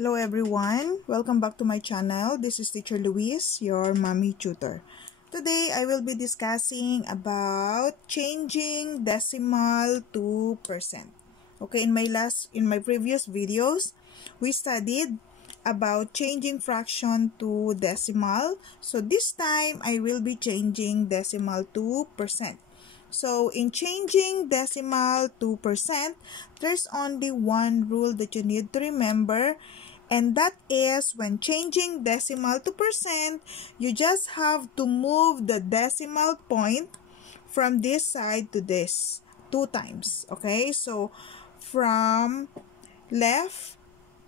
Hello everyone, welcome back to my channel. This is Teacher Luis, your mommy tutor. Today I will be discussing about changing decimal to percent. Okay, in my previous videos, we studied about changing fraction to decimal. So this time I will be changing decimal to percent. So, in changing decimal to percent, there's only one rule that you need to remember, and that is when changing decimal to percent, you just have to move the decimal point from this side to this 2 times. Okay, so from left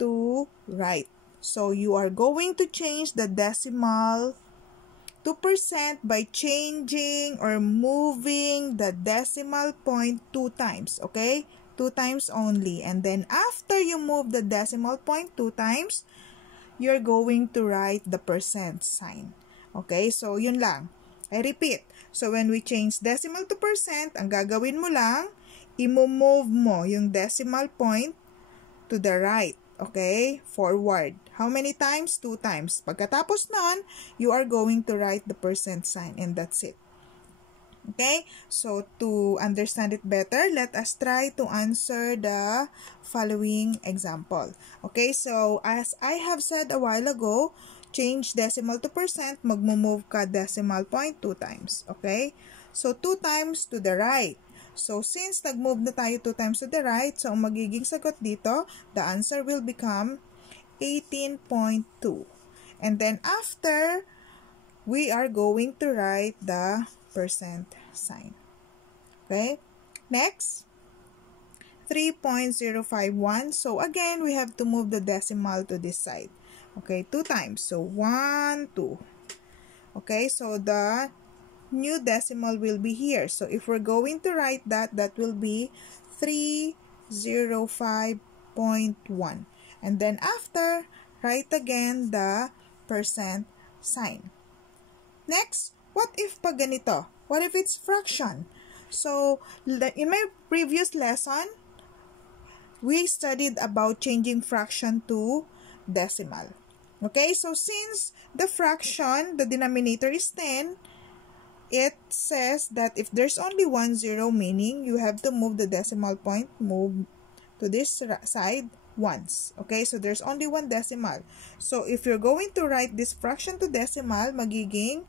to right. So, you are going to change the decimal 2% by changing or moving the decimal point 2 times, okay? 2 times only. And then after you move the decimal point 2 times, you're going to write the percent sign. Okay? So, yun lang. I repeat. So, when we change decimal to percent, ang gagawin mo lang, i-move mo yung decimal point to the right. Okay? Forward. How many times? 2 times. Pagkatapos nun, you are going to write the percent sign and that's it. Okay? So, to understand it better, let us try to answer the following example. Okay? So, as I have said a while ago, change decimal to percent, magmo-move ka decimal point 2 times. Okay? So, 2 times to the right. So, since nag-move na tayo 2 times to the right, so ang magiging sagot dito, the answer will become 18.2. And then after, we are going to write the percent sign. Okay? Next, 3.051. So, again, we have to move the decimal to this side. Okay, 2 times. So, 1, 2. Okay, so the new decimal will be here. So, if we're going to write that, that will be 305.1. And then after, write again the percent sign. Next, what if pa ganito? What if it's fraction? So, in my previous lesson, we studied about changing fraction to decimal. Okay, so since the fraction, the denominator is 10, it says that if there's only 1 0, meaning you have to move the decimal point, move to this side once. Okay, so there's only 1 decimal. So, if you're going to write this fraction to decimal, magiging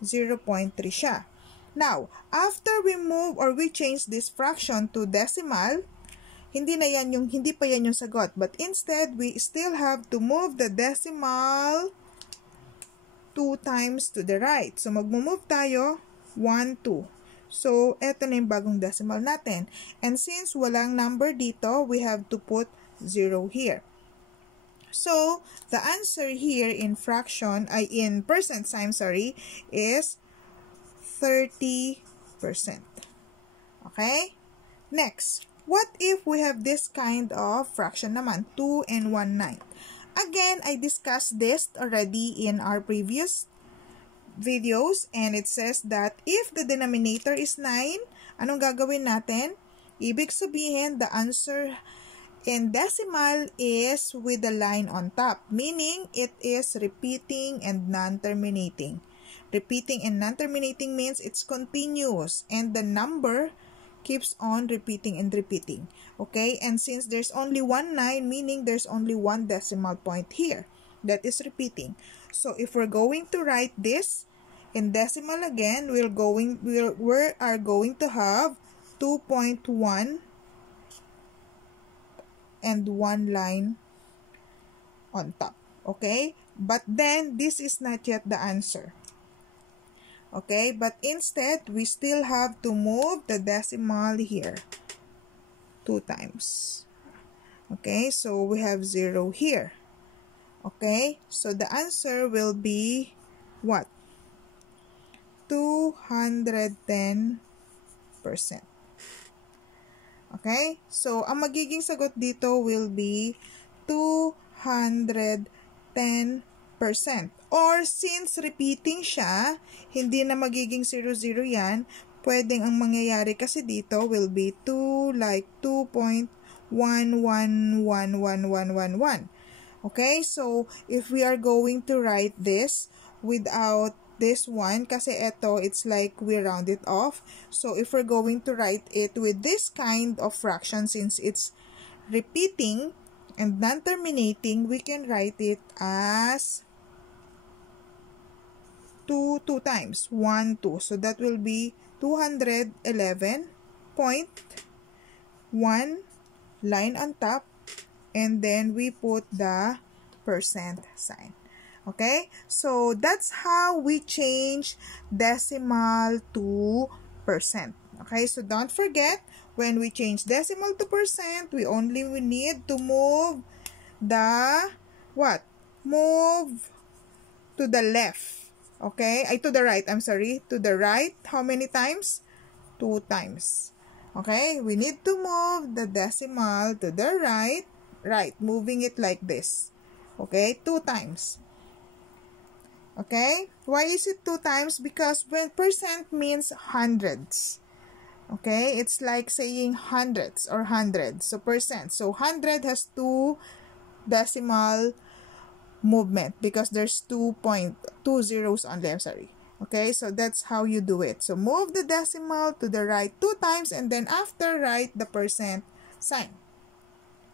0.3 siya. Now, after we move or we change this fraction to decimal, hindi pa yan yung sagot. But instead, we still have to move the decimal 2 times to the right. So, magmumove tayo, 1, 2. So, eto na yung bagong decimal natin. And since walang number dito, we have to put 0 here. So, the answer here in percent sign, is 30%. Okay? Next, what if we have this kind of fraction naman, 2 and 1/9? Again, I discussed this already in our previous videos and it says that if the denominator is 9, anong gagawin natin? Ibig sabihin, the answer in decimal is with the line on top, meaning it is repeating and non-terminating. Repeating and non-terminating means it's continuous and the number keeps on repeating and repeating. Okay, and since there's only 1 9, meaning there's only 1 decimal point here that is repeating. So if we're going to write this in decimal again, we are going to have 2.1 and 1 line on top. Okay, but then this is not yet the answer. Okay, but instead, we still have to move the decimal here 2 times. Okay, so we have 0 here. Okay, so the answer will be what? 210%. Okay, so ang magiging sagot dito will be 210%. Or since repeating siya, hindi na magiging 0, 0 yan, pwedeng ang mangyayari kasi dito will be 2, like 2.1111111. Okay, so if we are going to write this without this one, kasi ito, it's like we round it off. So if we're going to write it with this kind of fraction, since it's repeating and non-terminating, we can write it as 2 times. 1, 2. So that will be 211.1 line on top, and then we put the percent sign. Okay, so that's how we change decimal to percent. Okay, so don't forget, when we change decimal to percent, we only need to move the what? Move to the left. Okay, to the right, I'm sorry, to the right. How many times? 2 times. Okay, we need to move the decimal to the right, moving it like this. Okay, 2 times. Okay, why is it 2 times? Because when percent means hundreds. Okay, it's like saying hundreds or hundreds. So percent. So 100 has 2 decimal movement because there's 2.2 zeros on there. Sorry. Okay, so that's how you do it. So move the decimal to the right 2 times, and then after write the percent sign.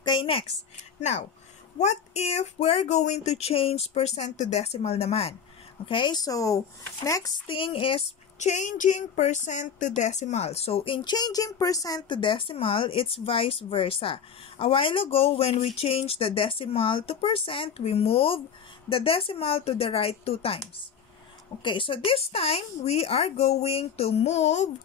Okay, next. Now, what if we're going to change percent to decimal naman? Okay, so next thing is changing percent to decimal. So in changing percent to decimal, it's vice versa. A while ago, when we changed the decimal to percent, we move the decimal to the right 2 times. Okay, so this time, we are going to move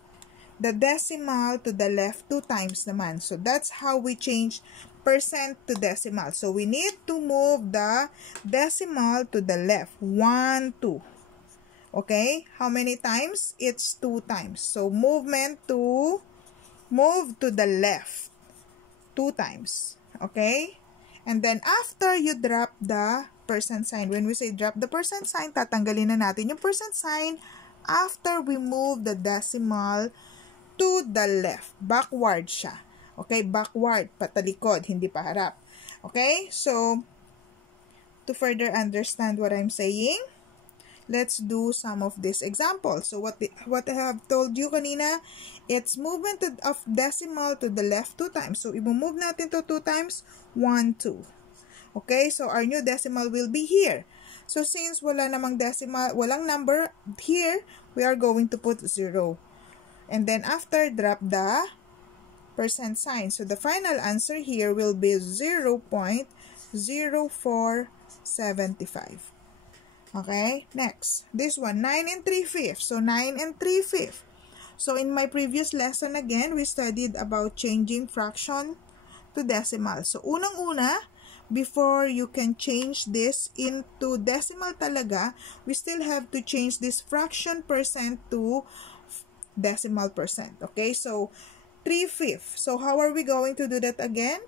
the decimal to the left 2 times naman. So that's how we change percent to decimal. So we need to move the decimal to the left. 1, 2. Okay, how many times? It's 2 times. So move to the left 2 times. Okay, and then after you drop the percent sign. When we say drop the percent sign, tatanggalin na natin yung percent sign after we move the decimal to the left. Backward siya. Okay, backward, patalikod, hindi pa harap. Okay, so to further understand what I'm saying, let's do some of these examples. So what I have told you kanina, it's movement of decimal to the left 2 times. So i-move natin to 2 times, 1, 2. Okay, so our new decimal will be here. So since wala namang decimal, walang number here, we are going to put 0. And then after, drop the percent sign. So the final answer here will be 0.0475. Okay, next. This one, 9 and 3/5. So 9 and 3/5. So in my previous lesson again, we studied about changing fraction to decimal. So unang-una, before you can change this into decimal talaga, we still have to change this fraction percent to decimal percent. Okay, so 3/5. So how are we going to do that again?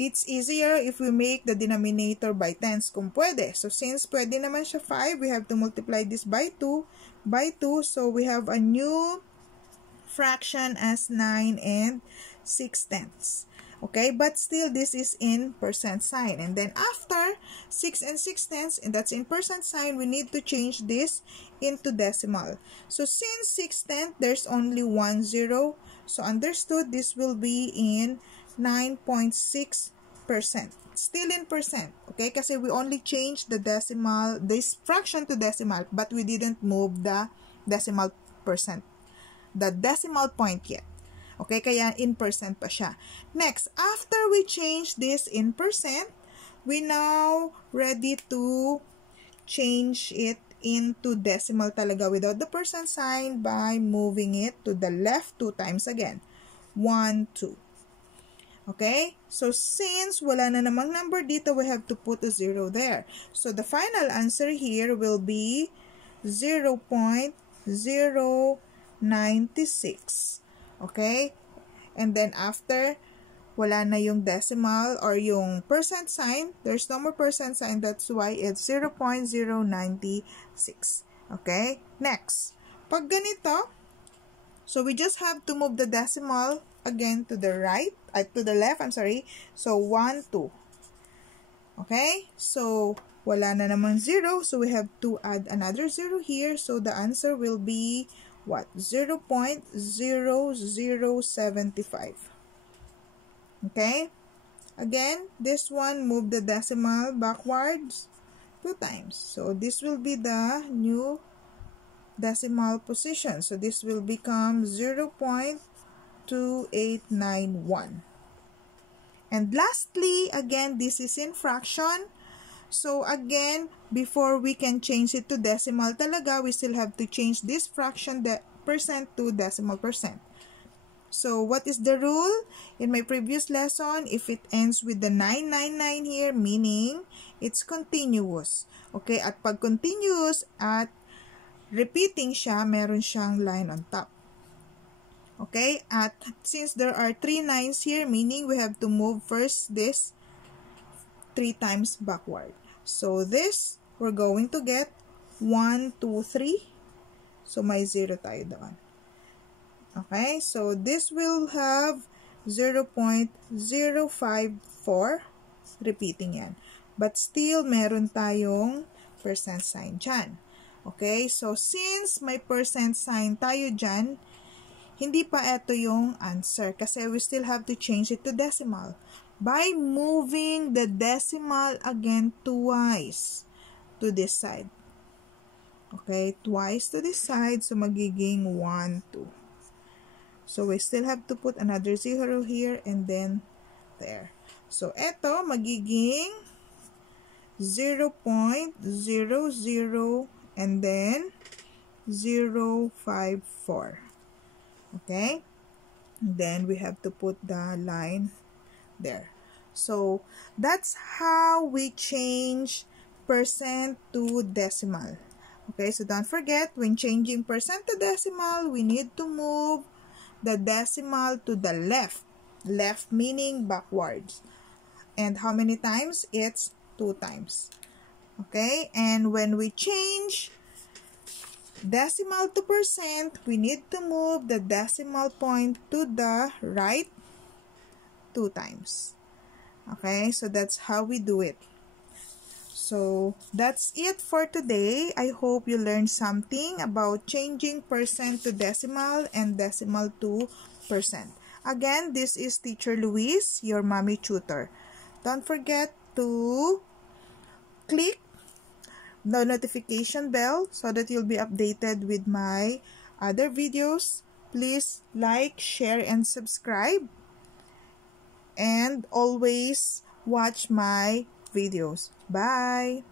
It's easier if we make the denominator by tens kung pwede. So since pwede naman siya 5, we have to multiply this by 2. So we have a new fraction as 9 and 6/10. Okay, but still this is in percent sign. And then after 6 and 6/10, and that's in percent sign, we need to change this into decimal. So since 6/10, there's only 1 0. So understood, this will be in 9.6%. Still in percent. Okay, kasi we only changed the decimal, this fraction to decimal, but we didn't move the decimal percent, the decimal point yet. Okay, kaya in percent pa siya. Next, after we change this in percent, we now ready to change it into decimal talaga without the percent sign by moving it to the left 2 times again. 1, 2. Okay, so since wala na namang number dito, we have to put a 0 there. So the final answer here will be 0.096. Okay, and then after, wala na yung decimal or yung percent sign. There's no more percent sign. That's why it's 0.096. Okay, next. Pag ganito, so we just have to move the decimal again to the right, to the left, I'm sorry. So 1, 2. Okay? So, wala na naman 0. So, we have to add another 0 here. So, the answer will be what? 0.0075. Okay? Again, this one, move the decimal backwards 2 times. So, this will be the new decimal position. So, this will become 0.2891. And lastly, again, this is in fraction. So, again, before we can change it to decimal talaga, we still have to change this fraction percent to decimal percent. So, what is the rule? In my previous lesson, if it ends with the 999 here, meaning it's continuous. Okay, at pag continuous at repeating siya, meron siyang line on top. Okay, at since there are 3 nines here, meaning we have to move first this 3 times backward. So, this, we're going to get 1, 2, 3. So, may 0 tayo doon. Okay, so this will have 0.054, repeating yan. But still, meron tayong percent sign dyan. Okay, so since may percent sign tayo dyan, hindi pa ito yung answer kasi we still have to change it to decimal by moving the decimal again twice to this side. Okay, twice to this side, so magiging 1, 2. So, we still have to put another 0 here and then there. So, ito magiging 0.00 and then 0.54. Okay? And then, we have to put the line there. So, that's how we change percent to decimal. Okay? So, don't forget, when changing percent to decimal, we need to move the decimal to the left. Left meaning backwards. And how many times? It's 2 times. Okay? And when we change decimal to percent, we need to move the decimal point to the right 2 times. Okay? So that's how we do it. So, that's it for today. I hope you learned something about changing percent to decimal and decimal to percent. Again, this is Teacher Luis, your mommy tutor. Don't forget to click the notification bell so that you'll be updated with my other videos. Please like, share, and subscribe. And always watch my videos. Bye!